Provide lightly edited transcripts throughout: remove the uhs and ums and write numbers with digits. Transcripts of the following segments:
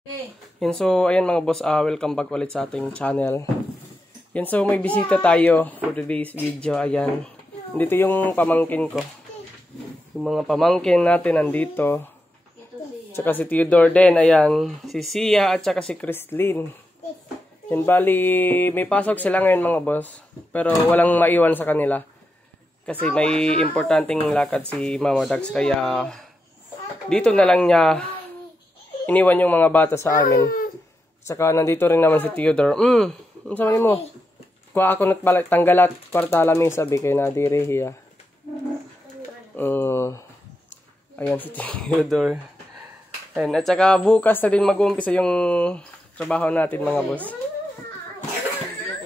Yan, so, ayan mga boss, welcome back ulit sa ating channel. Yan, so, may bisita tayo for today's video. Ayan, dito yung pamangkin ko. Yung mga pamangkin natin nandito. Tsaka si Theodore din, ayan. Si Sia at tsaka si Christlyn. Yan, bali, may pasok sila ngayon mga boss. Pero walang maiwan sa kanila. Kasi may importanteng lakad si Mama Dax, kaya dito na lang niya iniwan yung mga bata sa amin. Saka nandito rin naman si Theodore. Ano sa mo? Kuha ako tanggalat kwarta laming sabi kay na dirihiya. Ayan si Theodore. And at saka bukas na din mag-uumpisa yung trabaho natin mga boss.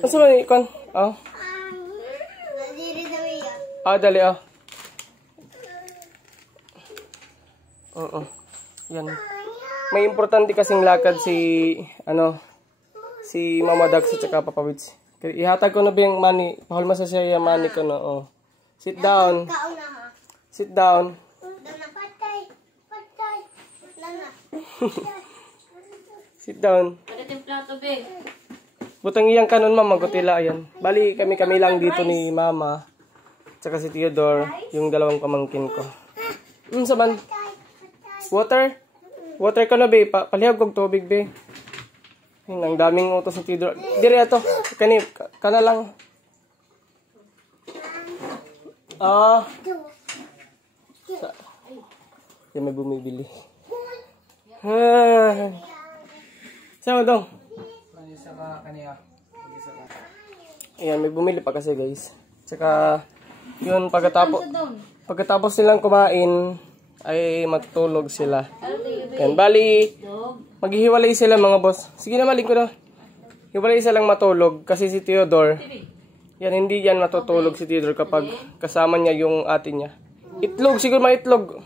Ano sa mga ikon? Dali Yan. May importante kasing lakad si Mama Dax at saka Papa Witz. Ihatag ko na ba yung money? Pahulma sa siya yung money ko na. Sit down. Sit down. Sit down. Butang iyang kanon mama, gutila ayan. Bali kami lang dito ni Mama. Tsaka si Theodore, yung dalawang pamangkin ko. Saban? Water? Water ka na, be. Palihag kong tubig, be. Ang daming utos ni Theodore. Dire ato. Kana lang. Yan may bumibili. Sama dong. Ayan, may bumili pa kasi guys. Tsaka, yun, pagkatapos nilang kumain, ay matutulog sila. Yan, bali, maghihiwalay sila mga boss. Sige na, maling ko na. Hiwalay silang matulog kasi si Theodore, yan, hindi yan matutulog si Theodore kapag kasama niya yung ate niya. Itlog, siguro maitlog.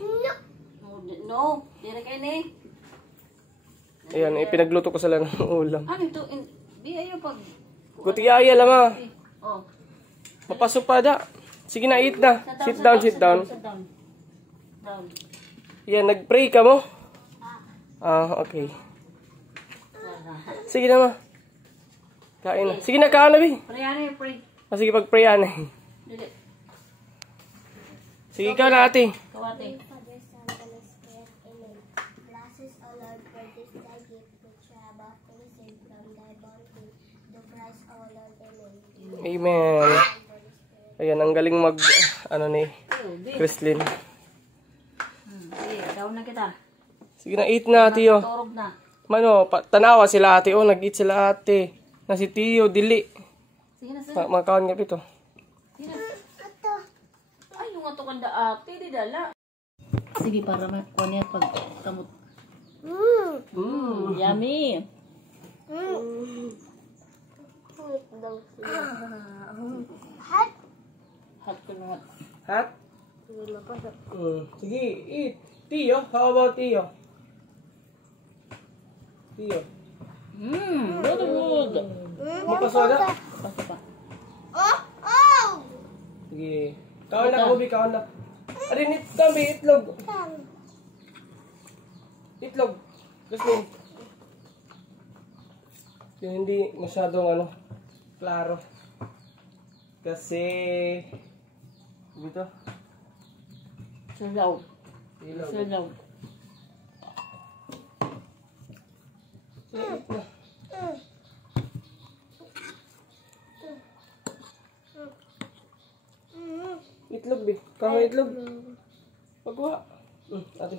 No, dire kayo ni. Ayan, pinagluto ko sila ng ulam. Ito, di ayo pag... Gutiaya lang Mapasok pa da. Sige na, eat na. Sit down. Yan, nag-pray ka mo? Okay. Sige na kain na. Sige na, kain na, be. Pray. Sige, pag-prayan eh. Sige, ikaw na, ate. Kawate. Amen. Ayan, ang galing ni Christlyn. Daw na kita. Sige na, eat na, Tiyo. Turog na. Tanawa sila ate. Nag-eat sila ate. Na si Tiyo, dili. Sige na. Makaon nga dito. Sige na. Ay, yung ato kanda ate, di dala. Sige, para makuha pag kamot. Yummy. Hot ko na. Hot? Sige, eat. Tiyo, how about Tiyo? Tiyo. Good. Magpasoda? Basta pa. Sige. Kaon na, Kobe, kaon na. Arin, itlog. Itlog. Christlyn. Yung hindi masyadong klaro. Kasi dito. Salaw. Itlog, be. Kaon itlog. Pagkuha. Ate.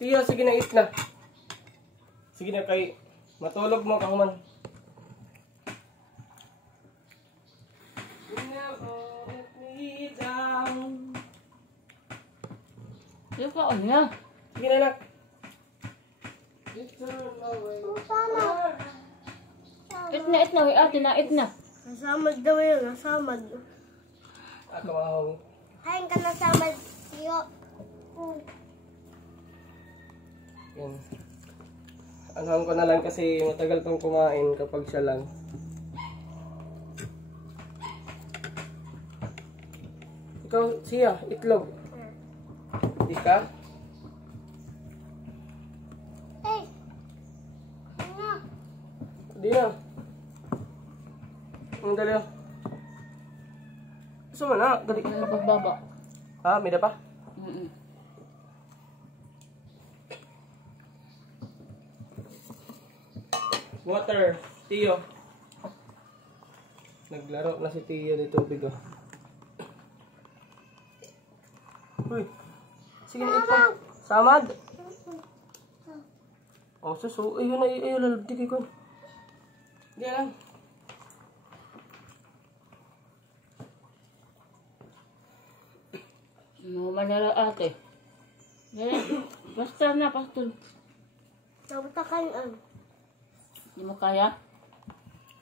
Tiyo, sige na, eat na. Sige na, kay matulog mo kahuman. Yung kaon niya. Sige na, nak. Eat na. Ate na, eat na. Nasamad daw yun, nasamad. Ako mahong. Kain ka nasamad, Tiyo. Yan. Anuhan ko na lang kasi matagal tong kumain kapag siya lang. Ikaw, Sia, itlog. Di ka? Di na. Ang dali oh. Gusto mo na? Dali. Ano pagbaba? Ah, may da pa? Water. Tiyo. Naglaro na si Tiyo dito tubig oh. Uy. Sige na ito. Samad. Oh, suso. Ayun na, ayun lalabdi ko. Hindi lang. No, manala ate. Basta na, pastor. Nabutakan. Hindi mo kaya?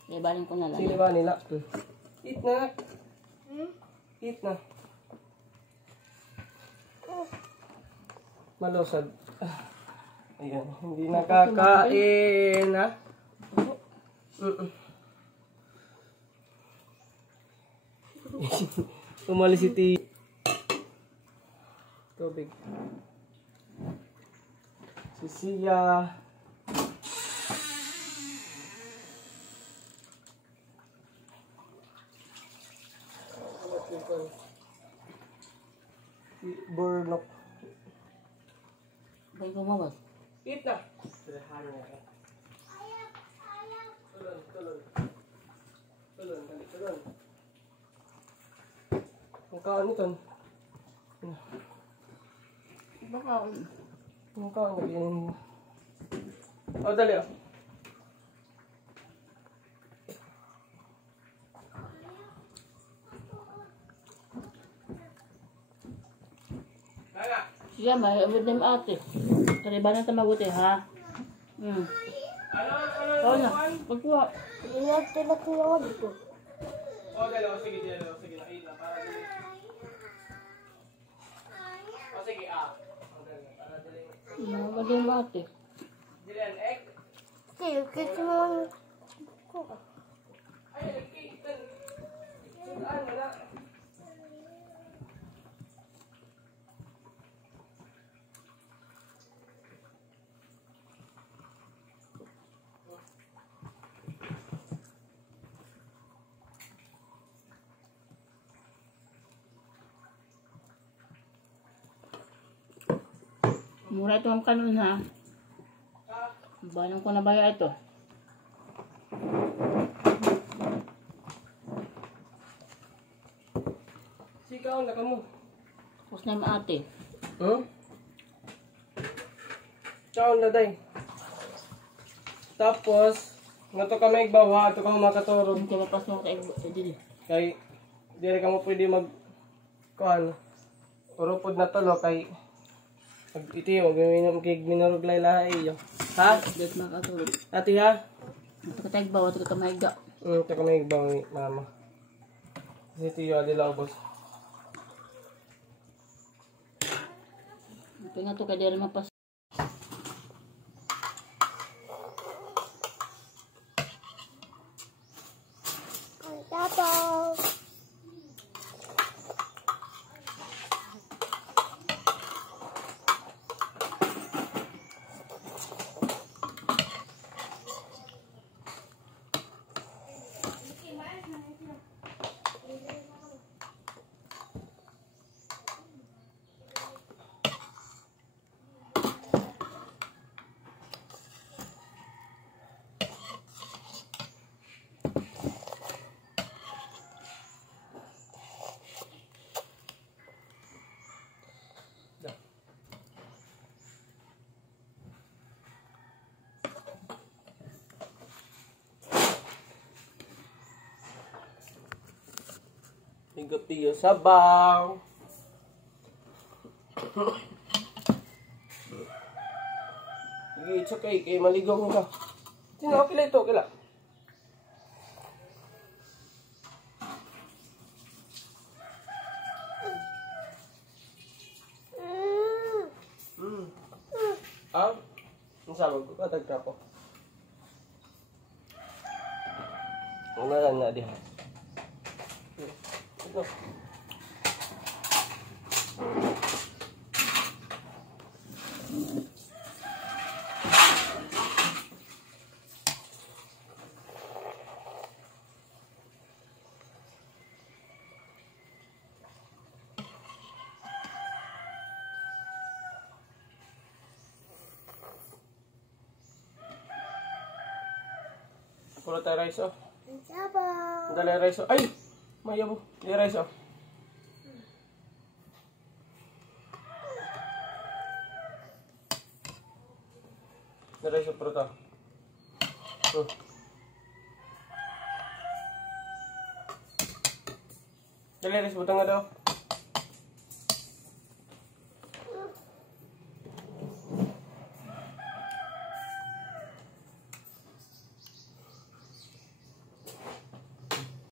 Ibalin ko na lang. Sige ba nila? Eat na. Eat na. Malusad. Ayan, hindi nakakain ha. Umalis si T. Tubig. Si Sia. Si Burnok. Ba't gumawas? Eat na. Tulon, tulon. Tulon, dali, tulon. Ang kaan nito. Baka, Ang kaan naging... Oh, dali oh. siya, may din ate. Kariba na tamaguti, ha? Oo na, pagkuha. Tinag ko dito. Oh, dali oh. Sige, dali oh. Sige na, eat na. Para dali. Oh, sige, ah. Oh, dali. Para dali. Mga din ate. Dali ang egg. Sige, kasi mo. Ay, cake. Saan, wala. Mura ito ang kanon, ha? Balong ko na baya ito. Sikaw na ka mo. Tapos na yung ate. Ciao na day. Tapos, nga to kami igbawa, ito ka makaturog. Hindi ka mapas mo kay Dili. Kay, di rin ka mo pwede mag, kuhan, urupod na tolo kay, iti yung, kay minurog laylaha iyo. Ha? Hindi ka makatulog. Ati ha? Ito ka tayo bawa, ito ka maiga. Ito kami igbawa ni mama. Kasi tiyo, adila ubos. Ito nga ito, kaya di rin mapas. Tapos. Piyo sabaw. Sige, it's okay. Kaya maligaw mo ka. Sino, okay lang ito, okay lang. Ah? Ang sabag ko, katagtrapo. Ano lang na diha. Ito. Puro tayo rice, oh. Sabaw. Dali rice, oh. Ay! May abo. Dali rice, oh. Dali rice, oh. Puro to. Dali rice, butang nga daw.